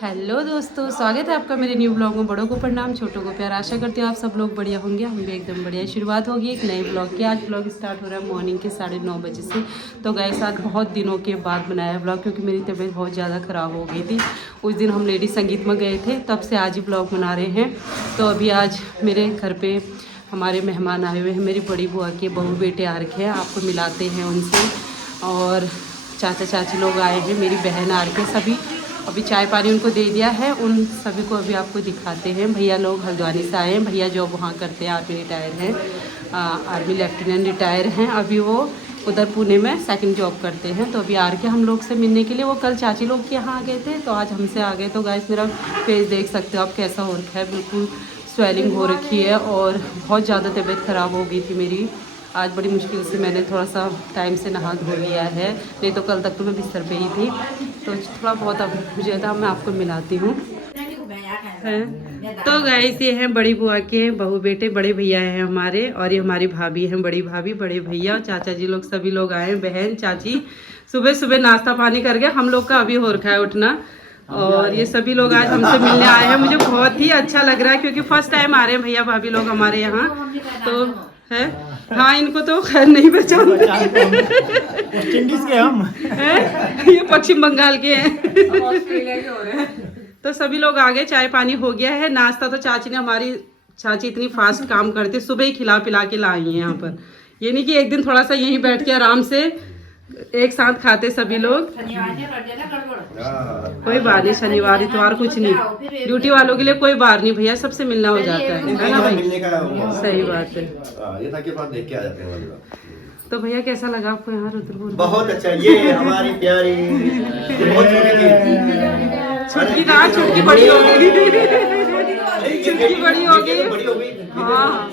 Hello दोस्तों, स्वागत है आपका मेरे न्यू ब्लॉग में। बड़ों को प्रणाम, छोटों को प्यार। आशा करती हूँ आप सब लोग बढ़िया होंगे, हम भी एकदम बढ़िया। शुरुआत होगी एक नए ब्लॉग की। आज ब्लॉग स्टार्ट हो रहा है मॉर्निंग के 9:30 बजे से। तो गाइस आज बहुत दिनों के बाद बनाया है ब्लॉग, क्योंकि मेरी तबीयत बहुत ज़्यादा ख़राब हो गई थी। उस दिन हम लेडीज संगीत में गए थे, तब से आज ही ब्लॉग बना रहे हैं। तो अभी आज मेरे घर पर हमारे मेहमान आए हुए हैं। मेरी बड़ी बुआ के बहू बेटे आ रखे हैं, आपको मिलाते हैं उनसे। और चाचा चाची लोग आए हैं, मेरी बहन आ रही है। सभी अभी चाय पानी उनको दे दिया है, उन सभी को अभी आपको दिखाते हैं। भैया लोग हल्द्वानी से आए हैं। भैया जॉब वहाँ करते हैं, आर्मी रिटायर हैं, आर्मी लेफ्टिनेंट रिटायर हैं। अभी वो उधर पुणे में सेकंड जॉब करते हैं। तो अभी आ के हम लोग से मिलने के लिए, वो कल चाची लोग के यहाँ आ गए थे, तो आज हमसे आ गए। तो गाइस मेरा फेस देख सकते हो आप कैसा हो रखा है, बिल्कुल स्वेलिंग हो रखी है और बहुत ज़्यादा तबीयत ख़राब हो गई थी मेरी। आज बड़ी मुश्किल से मैंने थोड़ा सा टाइम से नहा धो लिया है, नहीं तो कल तक तो मैं बिस्तर पे ही थी। तो थोड़ा बहुत अब मुझे था, मैं आपको मिलाती हूँ। तो गाइस ये हैं बड़ी बुआ के बहू बेटे, बड़े भैया हैं हमारे, और ये हमारी भाभी हैं, बड़ी भाभी, बड़े भैया, चाचा जी लोग, सभी लोग आए हैं, बहन चाची। सुबह सुबह नाश्ता पानी करके हम लोग का अभी हो रखा है उठना। और ये सभी लोग आज हमसे मिलने आए हैं। मुझे बहुत ही अच्छा लग रहा है, क्योंकि फर्स्ट टाइम आ रहे हैं भैया भाभी लोग हमारे यहाँ। तो है हाँ, इनको तो खैर नहीं पहचानते के हम हैं, ये पश्चिम बंगाल के हैं। ऑस्ट्रेलिया के हो रहे हैं। तो सभी लोग आ गए, चाय पानी हो गया है। नाश्ता तो चाची ने, हमारी चाची इतनी फास्ट काम करते, सुबह ही खिला पिला के लाई है यहाँ पर। ये नहीं कि एक दिन थोड़ा सा यहीं बैठ के आराम से एक साथ खाते सभी लोग। कोई बात नहीं, शनिवार इतवार कुछ नहीं, ड्यूटी वालों के लिए कोई बार नहीं भैया, सबसे मिलना हो जाता है ना भाई। सही बात है, ये था कि बात देख के आ जाते हैं। तो भैया कैसा लगा आपको यहाँ रुद्रपुर? बहुत अच्छा। ये हमारी प्यारी छुटकी कहाँ, छुटकी बड़ी हो गई, छुटकी बड़ी हो गई। हाँ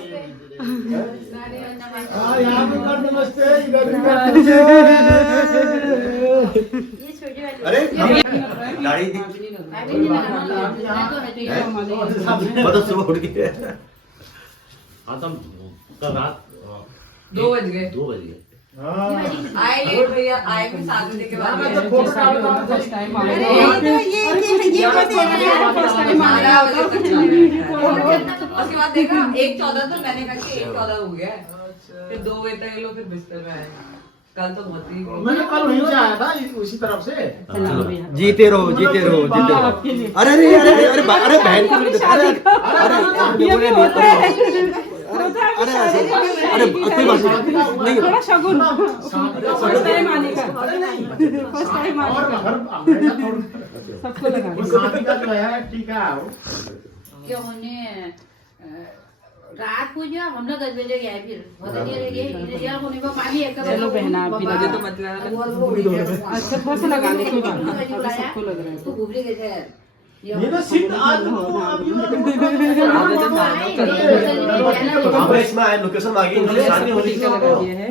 अरे गाड़ी मतलब सुबह उठ के हाँ तो कल रात 2 बज गए आए लेट भैया, आए फिर 7 बजे के बाद फर्स्ट टाइम उसके बाद देखा 1:14 तो मैंने कहा कि 1:14 हो गया, फिर 2 बजे तक लोग फिर बिस्तर में आए। कल तो बहुत ही मैंने कल वहीं से आया था उसी तरफ से। जीते रहो जीते रहो जीते रहो। अरे अरे अरे अरे अरे बहन को अरे अरे कोई बात नहीं, थोड़ा शगुन फर्स्ट टाइम आने का, फर्स्ट टाइम आने का सबको लगा टीका क्यों होने रात को जो हम लोग 10 बजे गए, फिर होने को पानी एक चलो बहना आप भी लगे तो मतलब अच्छा थोड़ा सा लगा ले, कोई बात नहीं, सबको लग रहा है तो घूमने गए थे। ये तो सिर्फ आज इसमें आए लोकेशन मांगी, इन्होंने शादी होने की लगा दिया है।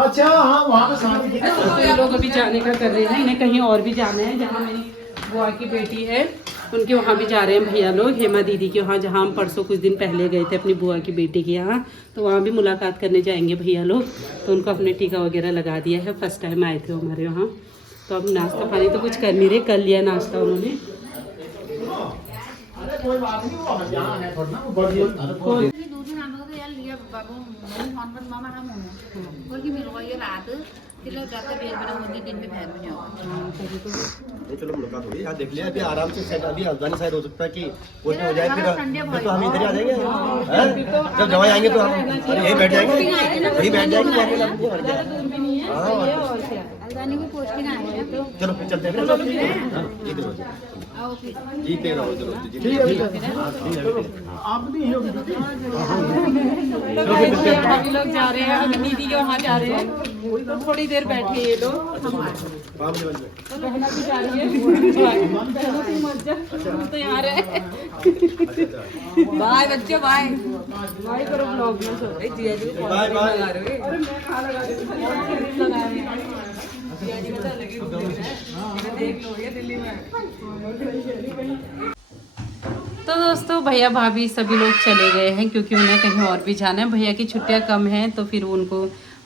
अच्छा हाँ वहाँ पे शादी तो लोग अभी जाने का कर रहे हैं, इन्हें कहीं और भी जाना है। जहाँ मेरी बुआ की बेटी है उनके वहाँ भी जा रहे हैं भैया लोग, हेमा दीदी के वहाँ, जहाँ हम परसों कुछ दिन पहले गए थे अपनी बुआ की बेटी के यहाँ। तो वहाँ भी मुलाकात करने जाएंगे भैया लोग। तो उनको अपने टीका वगैरह लगा दिया है, फर्स्ट टाइम आए थे हमारे वहाँ। तो अब नाश्ता पानी तो कुछ कर नहीं रहे, कर लिया नाश्ता उन्होंने। कोई बात नहीं, वो यहाँ है थोड़ा ना बढ़िया। दूसरे नाम का तो यार लिया बाबू फोन पर मामा नाम होना बोल कि मेरे को ये रात तिला जाता बेर बना होती दिन में भैर में जाओ। चलो मुलाकात होगी, यहाँ देख लिया अभी आराम से। शायद अभी हल्द्वानी शायद हो सकता है कि कुछ हो जाए, फिर तो हम इधर ही आ जाएंगे। जब जवाई आएंगे तो हम यही बैठ जाएंगे, यही बैठ जाएंगे। हल्द्वानी को पोस्ट ना आया तो चलो फिर चलते हैं। जीते रहो आप नहीं हो अभी लोग जा रहे हैं, अभी दीदी के वहाँ जा रहे हैं, तो थोड़ी देर बैठे ये लोग। तो बहना भी जा रही है, तो यहाँ रहे। बाय बच्चों, बाय भाई करो ब्लॉग में तो बाय बाय। तो दोस्तों भैया भाभी सभी लोग चले गए हैं, क्योंकि उन्हें कहीं और भी जाना है। भैया की छुट्टियां कम हैं, तो फिर उनको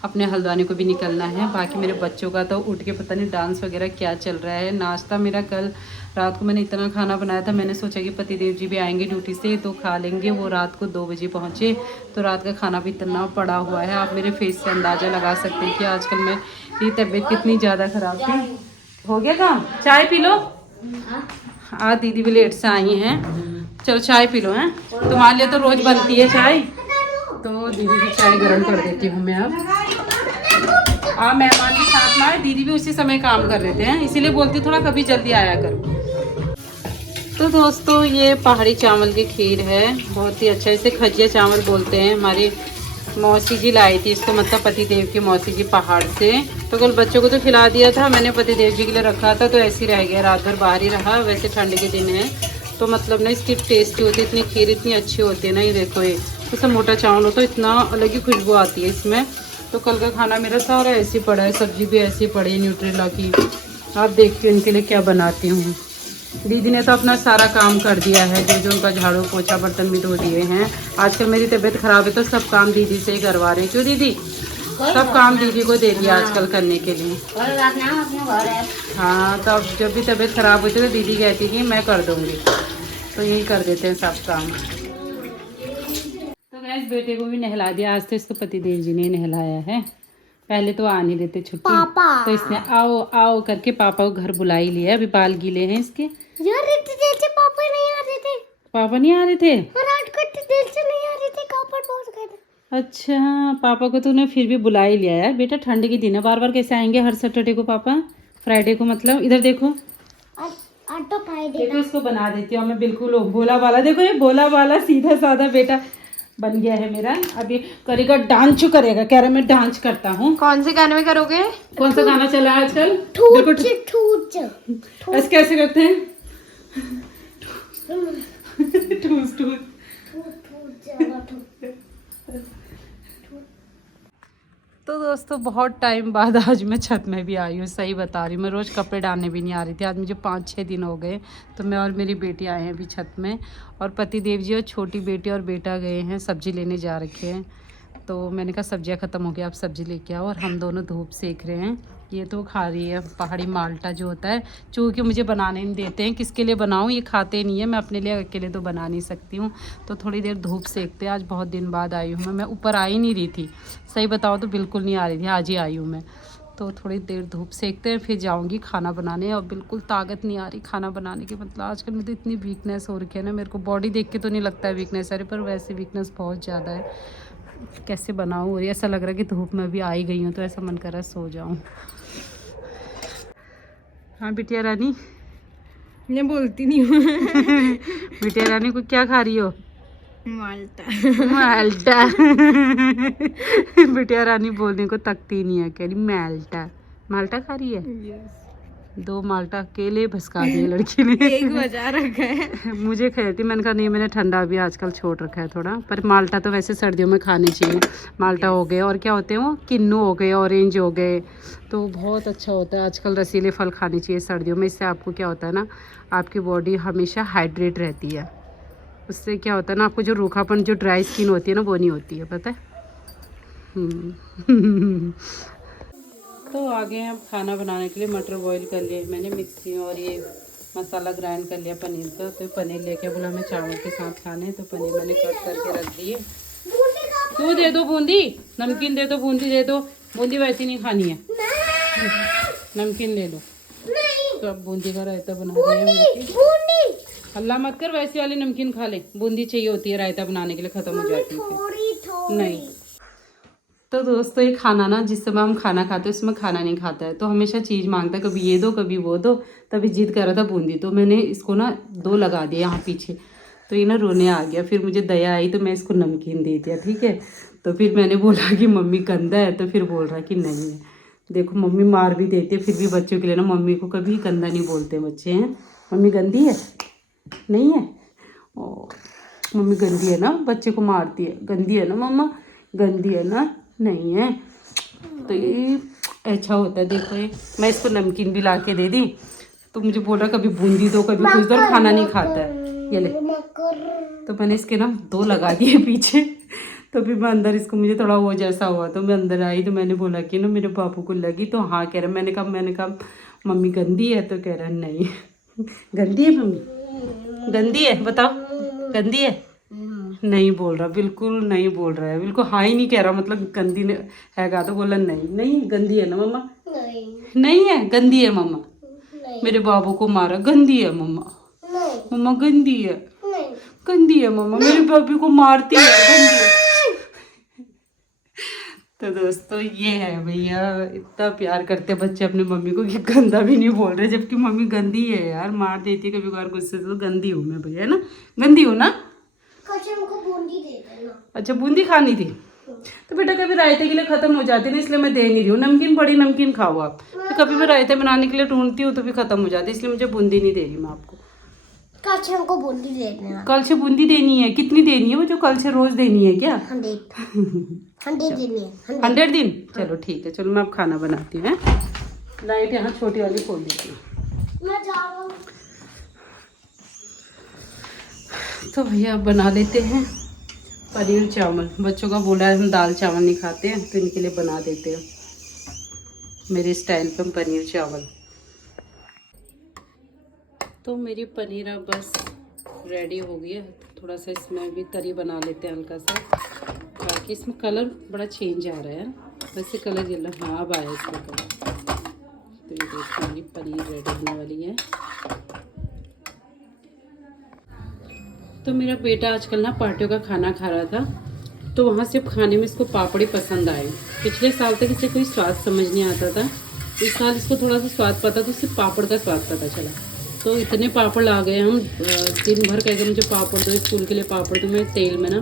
अपने हल्द्वानी को भी निकलना है। बाकी मेरे बच्चों का तो उठ के पता नहीं डांस वगैरह क्या चल रहा है। नाश्ता मेरा कल रात को मैंने इतना खाना बनाया था, मैंने सोचा कि पतिदेव जी भी आएंगे ड्यूटी से तो खा लेंगे। वो रात को 2 बजे पहुँचे तो रात का खाना भी इतना पड़ा हुआ है। आप मेरे फेस से अंदाज़ा लगा सकते हैं कि आजकल मेरी तबीयत कितनी ज़्यादा ख़राब थी। हो गया काम? चाय पी लो। आज दीदी भी लेट से आई हैं। चलो चाय पी लो। हैं तुम्हारे लिए तो रोज़ बनती है चाय, तो दीदी की चाय गर्म कर देती हूँ मैं। अब मेहमान भी साथ में आए, दीदी भी उसी समय काम कर रहे थे, इसीलिए बोलती थोड़ा कभी जल्दी आया करो। तो दोस्तों ये पहाड़ी चावल की खीर है, बहुत ही अच्छा, इसे खजिया चावल बोलते हैं। हमारी मौसी जी लाई थी इसको, मतलब पतिदेव की मौसी जी पहाड़ से। तो कल बच्चों को तो खिला दिया था मैंने, पतिदेव जी के लिए रखा था तो ऐसे ही रह गया, रात भर बाहर ही रहा। वैसे ठंड के दिन है तो मतलब ना इसकी टेस्टी होती है, इतनी खीर इतनी अच्छी होती है ना। ये देखो ये तो सब मोटा चावल हो तो इतना अलग ही खुशबू आती है इसमें। तो कल का खाना मेरा सारा ऐसे ही पड़ा है, सब्जी भी ऐसी पड़ी है न्यूट्रेला की। आप देखती हो इनके लिए क्या बनाती हूँ। दीदी ने तो अपना सारा काम कर दिया है, जो उनका झाड़ू पोछा बर्तन भी धो दिए हैं। आजकल मेरी तबीयत ख़राब है तो सब काम दीदी से ही करवा रहे हैं। क्यों दीदी? सब काम दीदी को दे दिया आजकल करने के लिए। हाँ तो अब जब भी तबीयत ख़राब होती है तो दीदी कहती कि मैं कर दूँगी, तो यही कर देते हैं सब काम। तो गैस बेटे को भी नहला दिया, आज तो इसको पतिदेव जी ने नहलाया है। पहले तो आ नहीं देते छुट्टी, तो इसने आओ आओ करके पापा को घर बुला ही लिया। अभी बाल गीले हैं इसके। यार पापा नहीं आ रहे थे। पापा नहीं आ रहे थे? देर से नहीं आ रहे थे, अच्छा पापा को तूने फिर भी बुला ही लिया यार। बेटा ठंड के दिन है, बार बार कैसे आएंगे हर सैटरडे को पापा? फ्राइडे को मतलब। इधर देखो देखो इसको बना देती हूँ मैं बिल्कुल भोला वाला। देखो ये भोला वाला सीधा साधा बेटा बन गया है मेरा। अभी करेगा डांस, करेगा, कह रहा मैं डांस करता हूँ। कौन से गाने में करोगे? कौन सा गाना चला है आजकल? ऐसे कैसे करते हैं? ठूस ठूस। तो दोस्तों बहुत टाइम बाद आज मैं छत में भी आई हूँ, सही बता रही हूँ। मैं रोज़ कपड़े डालने भी नहीं आ रही थी, आज मुझे 5-6 दिन हो गए। तो मैं और मेरी बेटी आए हैं अभी छत में, और पतिदेव जी और छोटी बेटी और बेटा गए हैं सब्जी लेने जा रखे हैं। तो मैंने कहा सब्जियाँ ख़त्म हो गया, आप सब्जी लेके आओ। और हम दोनों धूप सेक रहे हैं। ये तो खा रही है पहाड़ी माल्टा जो होता है, चूँकि मुझे बनाने नहीं देते हैं। किसके लिए बनाऊँ, ये खाते नहीं है, मैं अपने लिए अकेले तो बना नहीं सकती हूँ। तो थोड़ी देर धूप सेकते हैं। आज बहुत दिन बाद आई हूँ मैं ऊपर आ ही नहीं रही थी, सही बताओ तो बिल्कुल नहीं आ रही थी, आज ही आई हूँ मैं। तो थोड़ी देर धूप सेकते हैं फिर जाऊँगी खाना बनाने। और बिल्कुल ताकत नहीं आ रही खाना बनाने की, मतलब आजकल मुझे इतनी वीकनेस हो रखी है ना। मेरे को बॉडी देख के तो नहीं लगता है वीकनेस है, पर वैसे वीकनेस बहुत ज़्यादा है। कैसे बनाऊँ, और ऐसा लग रहा है कि धूप में भी आई गई हूँ तो ऐसा मन कर रहा है सो जाऊँ। हाँ बिटिया रानी, मैं बोलती नहीं हूँ। बिटिया रानी को क्या खा रही हो? माल्टा। माल्टा। बिटिया रानी बोलने को तकती नहीं है, कह रही माल्टा। माल्टा खा रही है? दो माल्टा अकेले भसका दिए लड़की ने। एक बजा रखा है। मुझे कहती, मैंने कहा नहीं, मैंने ठंडा भी आजकल छोड़ रखा है थोड़ा। पर माल्टा तो वैसे सर्दियों में खाने चाहिए। माल्टा हो गए, और क्या होते हैं वो, किन्नू हो गए, ऑरेंज हो गए, तो बहुत अच्छा होता है। आजकल रसीले फल खाने चाहिए सर्दियों में। इससे आपको क्या होता है ना, आपकी बॉडी हमेशा हाइड्रेट रहती है। उससे क्या होता है ना, आपको जो रूखापन, जो ड्राई स्किन होती है ना, वो नहीं होती है, पता है। तो आ गए अब खाना बनाने के लिए। मटर बॉईल कर लिए मैंने मिक्सी में, और ये मसाला ग्राइंड कर लिया पनीर का। तो पनीर लेके बोला मैं चावल के साथ खाने, तो पनीर मैंने कट करके रख दिए। तू दे दो बूंदी, नमकीन दे दो, बूंदी दे दो। बूंदी वैसी नहीं खानी है, नमकीन ले लो। तो अब बूंदी का रायता बना रही है। अल्लाह मत कर, वैसी वाली नमकीन खा ले। बूंदी चाहिए होती है रायता बनाने के लिए, ख़त्म हो जाती है। नहीं तो दोस्तों ये खाना ना, जिस समय हम खाना खाते हैं उसमें खाना नहीं खाता है, तो हमेशा चीज़ मांगता है, कभी ये दो कभी वो दो। तभी जिद कर रहा था बूंदी, तो मैंने इसको ना 2 लगा दिया यहाँ पीछे। तो ये ना रोने आ गया, फिर मुझे दया आई तो मैं इसको नमकीन दे दिया, ठीक है। तो फिर मैंने बोला कि मम्मी गंदा है, तो फिर बोल रहा कि नहीं है। देखो मम्मी मार भी देती है, फिर भी बच्चों के लिए ना मम्मी को कभी गंदा नहीं बोलते बच्चे हैं। मम्मी गंदी है नहीं है, ओ मम्मी गंदी है ना, बच्चे को मारती है, गंदी है ना मम्मा, गंदी है ना, नहीं है। तो ये अच्छा होता है। देखो ये मैं इसको नमकीन भी ला के दे दी, तो मुझे बोल रहा कभी बूंदी दो कभी कुछ दो, खाना नहीं खाता है। ये ले, तो मैंने इसके ना 2 लगा दिए पीछे। तो फिर मैं अंदर इसको मुझे थोड़ा वो जैसा हुआ तो मैं अंदर आई तो मैंने बोला कि ना मेरे बाबू को लगी तो हाँ कह रहा मैंने कहा मम्मी गंदी है तो कह रहा नहीं गंदी है मम्मी गंदी है बताओ गंदी है नहीं बोल रहा बिल्कुल नहीं बोल रहा है बिल्कुल हाँ ही नहीं कह रहा मतलब गंदी हैगा तो बोला नहीं गंदी है ना मम्मा नहीं है गंदी है मम्मा मेरे बाबू को मारा गंदी है मम्मा गंदी है मम्मा मेरे बाबू को मारती है गंदी है। तो दोस्तों ये है भैया इतना प्यार करते बच्चे अपने मम्मी को कि गंदा भी नहीं बोल रहे जबकि मम्मी गंदी है यार मार देती है कभी बार गुस्से से तो गंदी हूँ मैं भैया है ना गंदी हूँ ना अच्छा बूंदी खानी थी तो बेटा कभी रायते के लिए खत्म हो जाती है ना इसलिए मैं दे नहीं रही हूँ नमकीन बड़ी नमकीन खाओ आप तो कभी मैं रायते बनाने के लिए ढूंढती हूँ तो भी खत्म हो जाती है इसलिए मुझे बूंदी नहीं दे रही मैं आपको कल से हमको बूंदी देना कल से बूंदी देनी है कितनी देनी है वो जो कल से रोज देनी है क्या 100 दिन चलो ठीक है चलो मैं अब खाना बनाती हूँ लाइट यहाँ छोटी वाली खोल देती हूँ तो भैया अब बना लेते हैं पनीर चावल बच्चों का बोला है हम दाल चावल नहीं खाते हैं तो इनके लिए बना देते हैं मेरे स्टाइल पर पनीर चावल। तो मेरी पनीर अब बस रेडी हो गई है थोड़ा सा इसमें भी तरी बना लेते हैं हल्का सा बाकी इसमें कलर बड़ा चेंज आ रहा है वैसे कलर येलो हाँ अब आया इसका कलर। तो ये देखो मेरी पनीर रेडी होने वाली है। तो मेरा बेटा आजकल ना पार्टियों का खाना खा रहा था तो वहाँ से खाने में इसको पापड़ी पसंद आए। पिछले साल तक इसे कोई स्वाद समझ नहीं आता था इस साल इसको थोड़ा सा स्वाद पता तो इससे पापड़ का स्वाद पता चला तो इतने पापड़ ला गए हम दिन भर कह गए मुझे पापड़ दो स्कूल के लिए पापड़ तो मैं तेल में ना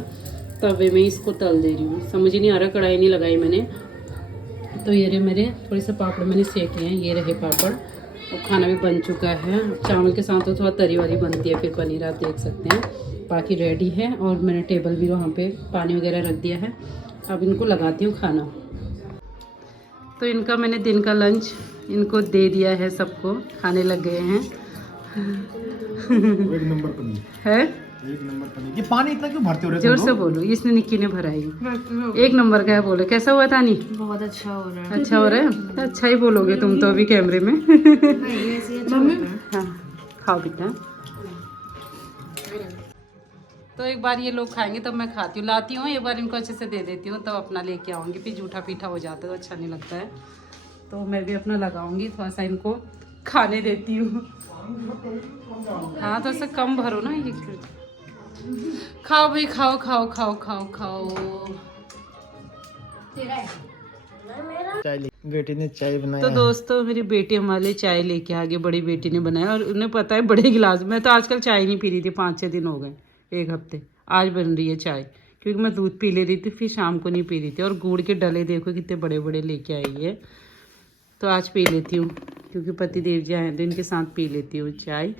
तवे में इसको तल दे रही हूँ समझ ही नहीं आ रहा कढ़ाई नहीं लगाई मैंने। तो ये रहे मेरे थोड़े से पापड़ मैंने सेक लिए हैं ये रहे पापड़ और खाना भी बन चुका है। चावल के साथ तो थोड़ा तरी वाली बनती है फिर पनीर आप देख सकते हैं बाकी रेडी है और मैंने टेबल भी वहाँ पे पानी वगैरह रख दिया है। अब इनको लगाती हूँ खाना। तो इनका मैंने दिन का लंच इनको दे दिया है सबको खाने लग गए हैं। एक नंबर पनीर है एक नंबर पनीर। ये पानी इतना क्यों भरते हो रहे जोर से बोलो इसने निक्की ने भराई एक नंबर का है बोलो कैसा हुआ तानी बहुत अच्छा हो रहा है अच्छा हो रहा है अच्छा ही बोलोगे तुम तो अभी कैमरे में हाँ खाओ बेटा। तो एक बार ये लोग खाएंगे तब मैं खाती हूँ लाती हूँ एक बार इनको अच्छे से दे देती हूँ तब अपना लेके आऊँगी फिर जूठा पीठा हो जाता है तो अच्छा नहीं लगता है तो मैं भी अपना लगाऊंगी थोड़ा सा इनको खाने देती हूँ। हाँ तो ऐसा कम भरो ना ये खाओ भाई खाओ खाओ खाओ खाओ खाओ। बेटी ने चाय बनाया। तो दोस्तों मेरी बेटी हमारे लिए चाय लेके आ गई बड़ी बेटी ने बनाया और उन्हें पता है बड़े गिलास में तो आजकल चाय नहीं पी रही थी 5-6 दिन हो गए एक हफ्ते आज बन रही है चाय क्योंकि मैं दूध पी ले रही थी फिर शाम को नहीं पी रही थी और गुड़ के डले देखो कितने बड़े बड़े लेके आई है तो आज पी लेती हूँ क्योंकि पति देव जी आए तो इनके साथ पी लेती हूँ चाय।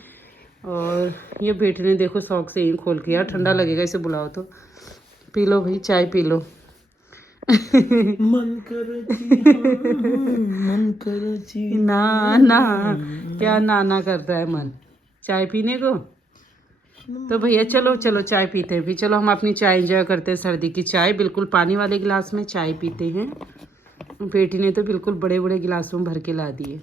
और ये बेटे ने देखो शौक से ही खोल के यार ठंडा लगेगा इसे बुलाओ तो पी लो भाई चाय पी लो। मन करो ना ना क्या ना करता है मन चाय पीने को। तो भैया चलो चलो चाय पीते हैं फिर चलो हम अपनी चाय एंजॉय करते हैं सर्दी की चाय बिल्कुल पानी वाले गिलास में चाय पीते हैं। बेटी ने तो बिल्कुल बड़े बड़े गिलासों में भर के ला दिए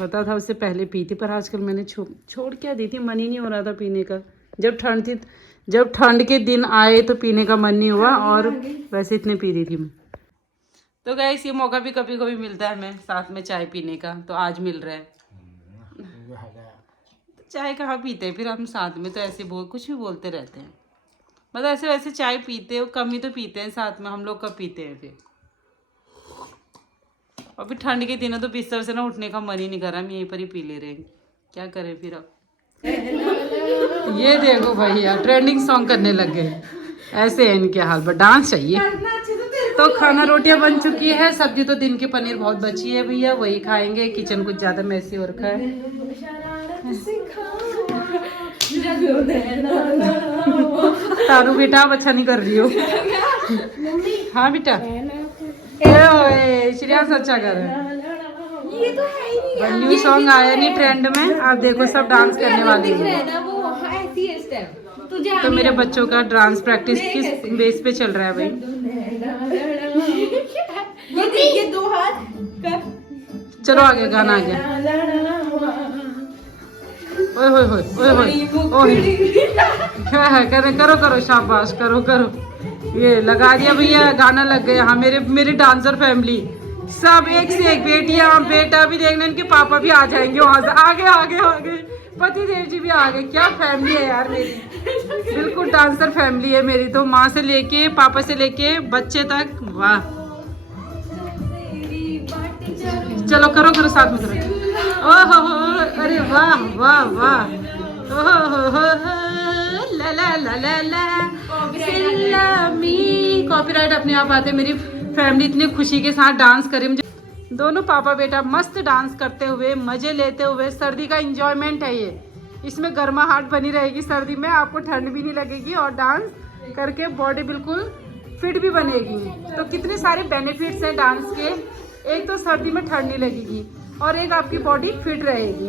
पता था उससे पहले पी थी पर आजकल मैंने छोड़ क्या दी थी मन ही नहीं हो रहा था पीने का जब ठंड के दिन आए तो पीने का मन नहीं हुआ और वैसे इतने पी रही थी मैं। तो गाइस ये मौका भी कभी कभी मिलता है हमें साथ में चाय पीने का तो आज मिल रहा है। चाय कहाँ पीते हैं फिर हम साथ में तो ऐसे कुछ भी बोलते रहते हैं मतलब ऐसे वैसे चाय पीते हो कम ही तो पीते हैं साथ में हम लोग कब पीते हैं फिर। और फिर ठंड के दिनों तो बिस्तर से ना उठने का मन ही नहीं कर रहा हम यहीं पर ही पी ले रहे हैं क्या करें फिर अब। ये देखो भैया ट्रेंडिंग सॉन्ग करने लग गए ऐसे है इनके हाल पर डांस चाहिए। तो खाना रोटियां बन चुकी है सब्जी तो दिन की पनीर बहुत बची है भैया वही खाएंगे किचन कुछ ज़्यादा मैसी हो रखा है। तारू बेटा आप अच्छा नहीं कर रही हो। हाँ बेटा श्रेयांश अच्छा कर रहे हैं न्यू सॉन्ग आया नहीं ट्रेंड में आप देखो सब डांस करने वाली है। तो मेरे बच्चों का डांस प्रैक्टिस किस बेस पे चल रहा है भाई? ये 2 हाथ कर। चलो आगे, गाना आ गया। ओए होए होए ओए होए ओए क्या है? करो करो, शाबाश, करो करो। ये लगा दिया भैया, गाना लग गया। हाँ, मेरी डांसर फैमिली सब एक से एक, बेटियां बेटा भी देखना, इनके पापा भी आ जाएंगे वहां से। आगे आगे आगे पति देव जी भी आ गए। क्या फैमिली है यार मेरी, बिल्कुल डांसर फैमिली है मेरी तो, माँ से लेके पापा से लेके बच्चे तक। वाह, चलो करो करो, साथ में करो। ओहो हो, अरे वाह वाह वाह, ओहो हो, ला ला ला ला ला, सिल्लामी। कॉपीराइट अपने आप आते। मेरी फैमिली इतनी खुशी के साथ डांस करे, मुझे दोनों पापा बेटा मस्त डांस करते हुए, मजे लेते हुए। सर्दी का एंजॉयमेंट है ये, इसमें गर्माहट बनी रहेगी सर्दी में, आपको ठंड भी नहीं लगेगी और डांस करके बॉडी बिल्कुल फिट भी बनेगी। तो कितने सारे बेनिफिट्स हैं डांस के। एक तो सर्दी में ठंड नहीं लगेगी और एक आपकी बॉडी फिट रहेगी।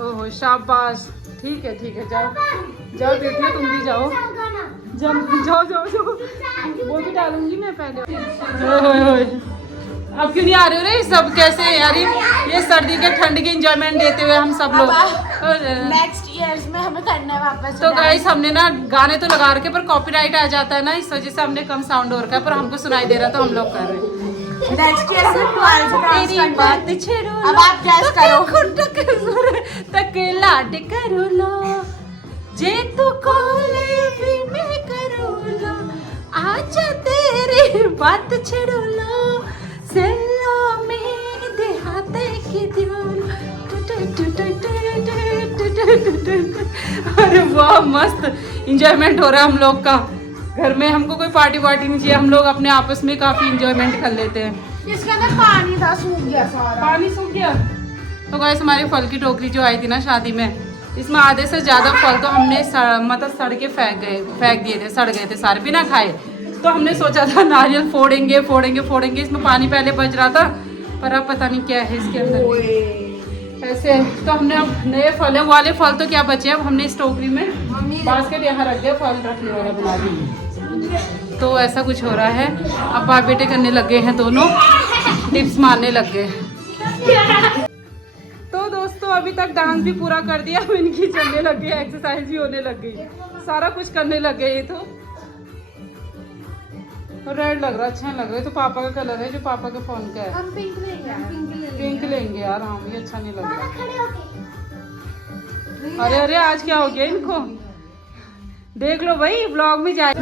ओहो शाबाश, ठीक है जाओ जाओ बेटिया, तुम भी जाओ, जाओ जाओ जाओ जाओ। वो भी डालूंगी मैं पहले। अब क्यों नहीं आ रहे हो रे सब? कैसे यार, ये सर्दी के ठंड के एंजॉयमेंट देते हुए हम सब लोग नेक्स्ट ईयर्स में हमें करना है वापस। तो गाइस हमने ना गाने तो लगा रखे पर कॉपीराइट आ जाता है ना, इस वजह से हमने कम साउंड हो रखा है, पर हमको सुनाई दे रहा तो हम लोग कर रहे हैं। नेक्स्ट ईयर में तेरी बात छेड़ो, अब आप गैस करो। तक लाड करो लो, जे तू कोले भी मैं करो लो, आजा तेरी बात छेड़ो लो, सेलो मेरे हाथ की दियो। अरे वाह, मस्त इंजॉयमेंट हो रहा है हम लोग का। घर में हमको कोई पार्टी नहीं चाहिए, हम लोग अपने आपस में काफी इंजॉयमेंट कर लेते हैं। इसके अंदर पानी था, सूख गया सारा। पानी सूख गया। तो गाइस हमारी फल की टोकरी जो आई थी ना शादी में, इसमें आधे से ज्यादा फल तो हमने मतलब सड़ के फेंक दिए थे, सड़ गए थे सारे बिना खाए। तो हमने सोचा था नारियल फोड़ेंगे, इसमें पानी पहले बच रहा था, पर अब पता नहीं क्या है इसके अंदर ऐसे। तो हमने अब नए फल है, वाले फल तो क्या बचे, अब हमने इस टोकरी में बास्केट यहाँ रख दिया, फल रखने वाला बना दिया। तो ऐसा कुछ हो रहा है। अब बाप बेटे करने लग गए हैं, दोनों टिप्स मारने लग गए। तो दोस्तों अभी तक डांस भी पूरा कर दिया, अब इनकी चलने लग गई, एक्सरसाइज भी होने लग गई, सारा कुछ करने लग गए। ये तो रेड लग रहा, अच्छा लग रहा है। तो पापा का कलर है, जो पापा के फोन का है। हम पिंक लेंगे, पिंक लेंगे यार, हाँ ये अच्छा नहीं लग रहा। अरे अरे आज क्या हो गया इनको, देख लो भाई ब्लॉग में जाए।